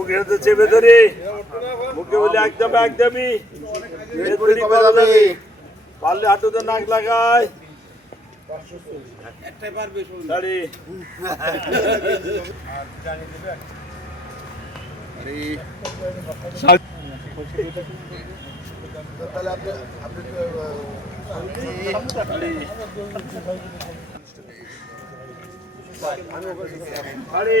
বুকের চেপে ধরে। মুখে বলে একদম একদমই। পারলে হাঁটুতে নাক লাগায়। দাঁড়ি। করে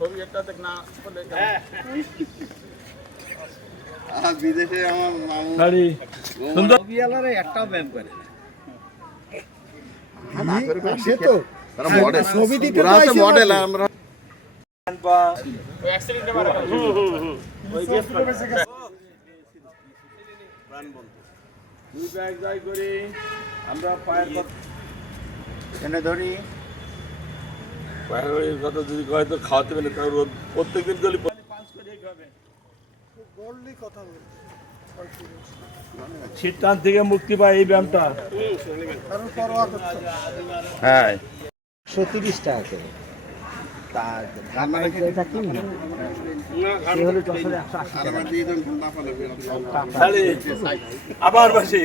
বাম পা আহ, বিদেশে আমার মামু সাড়ি সুন্দর। বিয়ালারে একটাও ব্যায়াম করে না। সে তো। মডেল ছবি দিতে মডেল আমরা ডান পা দুই পা এক জায়গায় করি। আমরা পায়ের এনে ধরি। পায়ের কথা যদি কয় তো খাওয়াতে পেলে তার প্রত্যেকদিন গলি পাঁচ করে খাবে। শীতান থেকে মুক্তি পায় এই ব্যায়ামটা। হ্যাঁ। একশো তিরিশ টাকা করে। আবার বসে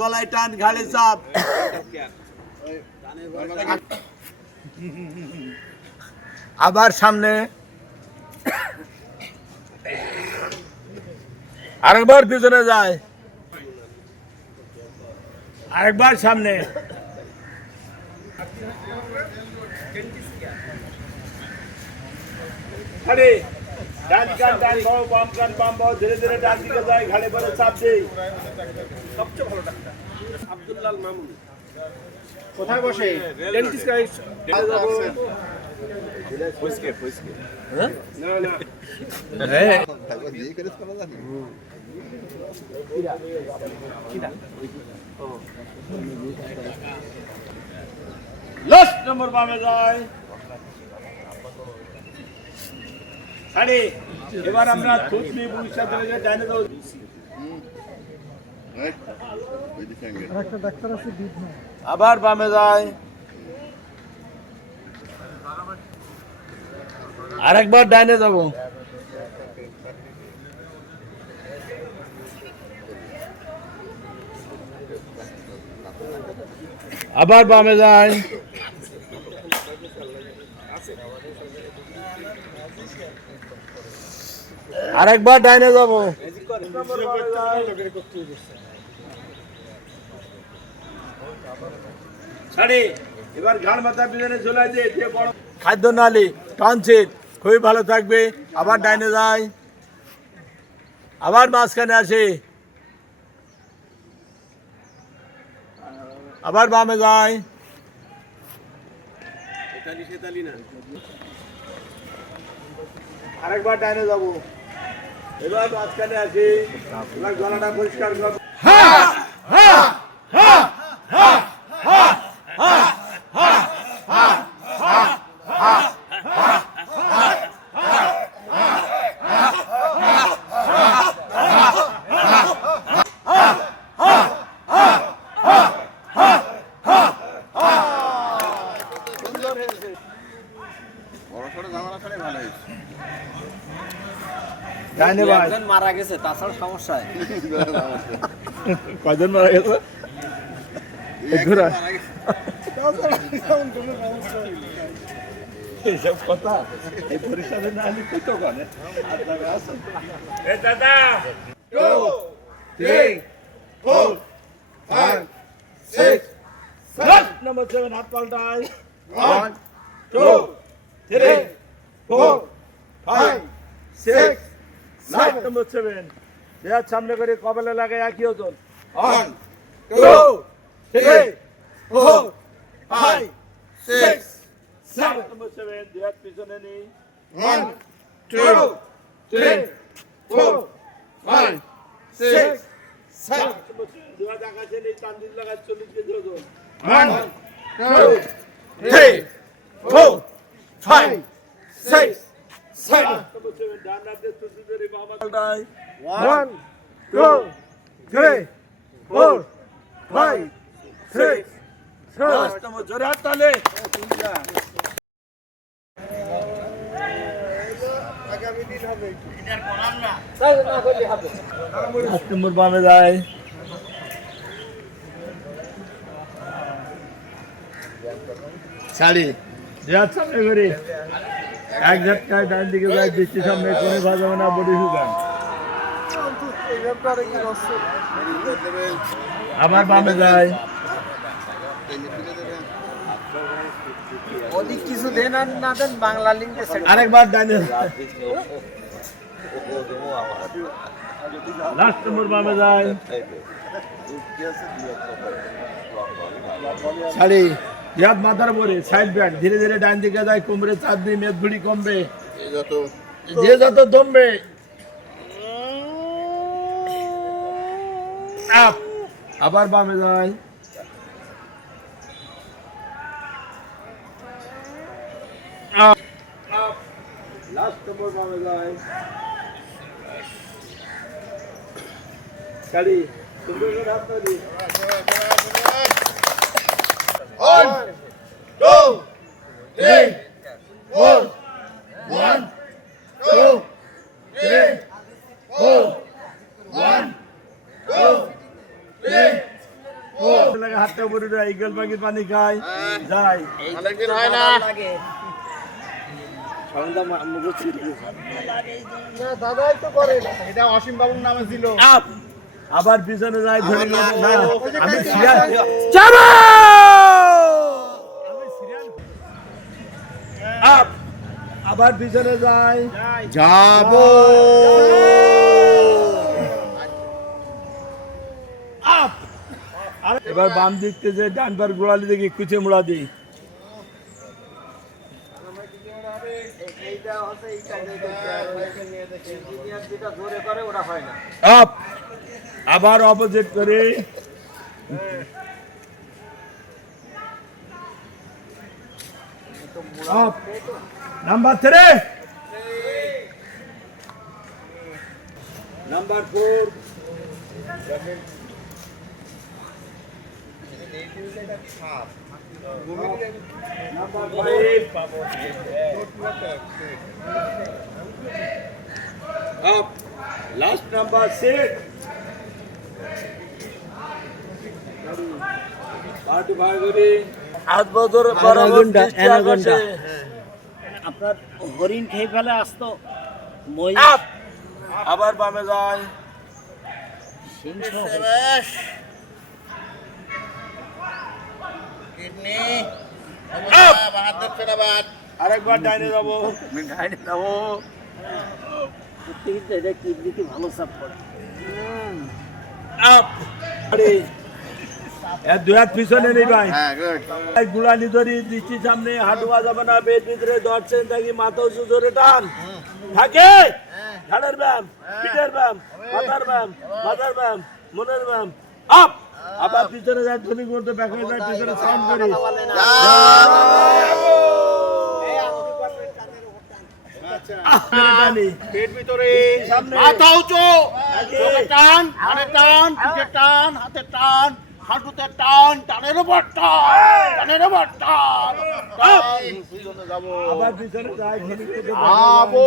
গলায় টান ঘাড়ে চাপ। আবার সামনে। আরেকবার পিছনে যায়। আরেকবার সামনে। আরে ডান কান ডান বাও বাম কান বাম বাও ধীরে ধীরে ডান দিকে যায় ঘাড়ে পরে চাপ দেই। কোথায় বসে? দিয়ে করে চলা যাবে লাস্ট নম্বর বামে যায়। আরে এবার আমরা থুতনি বুঝতে যে ডাইনে দাও এই, ওই দিকে আঙ্গে। আবার বামে যায় আরেকবার ডাইনে যাব আবার বামে যায় আরেকবার ডাইনে যাব ছাড়ি। এবার ঘাড় মাথা পিছনে চলে যে বড় খাদ্য নালি টনসিল খুবই ভালো থাকবে। আবার ডাইনে যায় আবার মাঝখানে আসে। আবার বামে যায় আরেকবার ডাইনে যাব। এবার মাঝখানে আসি। এবার গলাটা পরিষ্কার করব বড় সড়ো ঝামেলা ছাড়াই ভালো হয়েছে ডাইনে ভাই। একজন মারা গেছে তাছাড়া সমস্যা কয়জন মারা গেছে। এইসব কথা এই পরিষদে না আনি কত করে এ দাদা! Two three four five six seven নম্বর সেভেন হাত পাল্টাই one two three four five six nine নম্বর সেভেন দেহার সামনে করে কপালে লাগে একই ওজন। One two three four five six seven নম্বর সেভেন দেহার পিছনে নেই। Six, seven. One, two, three, four, five, six, One, two, three, four, five, six, seven. জোরে হাত তালে। পাঁচ নম্বর বামে যায়। শাড়ি। সামনে করি। এক ঝটকায় ডান দিকে যায় দৃষ্টি সামনে কোনো বাজাবে না বডি শুকান আবার বামে যায়। ওদিক কিছু দেন আর না দেন বাংলা লিঙ্কে আরেকবার ডাইনে লাস্ট নম্বর বামে যায়। শাড়ি ইয়াদ মাথার পরে সাইড ব্যাট ধীরে ধীরে ডান দিকে যায় কোমরে চার দিন মেদ ঘুড়ি কমবে। যে যত দমবে। আপ আবার বামে যায়। লাস্ট নম্বর বামে যায়। শাড়ি সুন্দর হাত One, two, three, four, one, two, three, four, one, two, three, four. লাগে হাতটা উপরে দেয়, ইগল পাখির পানি খায় যায়। অনেকদিন হয় না। লাগে এটা অসীম বাবুর নামে ছিল। আবার পিছনে যায় ধরে আমি আপ। আবার পিছনে যাই। যাব। আপ। এবার বাম দিক থেকে ডান পার গোড়ালি দেখি কুচে মুড়া দিই। এইটা হচ্ছে এইটা ইঞ্জিনিয়ার যেটা জোরে করে ওটা হয় না আপ। আবার অপোজিট করে। Up number three number four number five up last number six party ভাগ করি আট বছর অ্যানাকোন্ডা, অ্যানাকোন্ডা। আপনার হরিণ খেয়ে ফেলে আসতো মই। আবার বামে যায়। কিডনি। আরেকবার ডাইনে যাব। ডাইনে যাব। এটা কিডনিতে ভালো চাপ পড়ে আপ! আরে! এ দুই হাত পিছনে নেই ভাই। হ্যাঁ গুড এই গুলানি ধরি দৃষ্টি সামনে হাঁটুয়া যাবে না বেদ ভিতরে দর্শন থাকি মাথা উঁচু ধরে টান। থাকে? ঘাড়ের ব্যায়াম পিঠের ব্যায়াম মাথার ব্যায়াম মাথার ব্যায়াম মনের ব্যায়াম। আপ! আবার পিছনে যায় ধনী করতে ব্যাক হয়ে যায় পিছনে সাউন্ড করি। আহ, মেরে টানি। পেট ভিতরে। মাথা উঁচু। টান হাতে টান পিঠে টান হাতে টান। হাঁটুতে টান টানের উপর টান টানের উপর টান আবার পিছনে হয়ে। আবো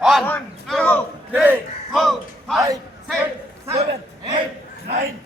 One, two, three, four, five, six, seven, eight, nine,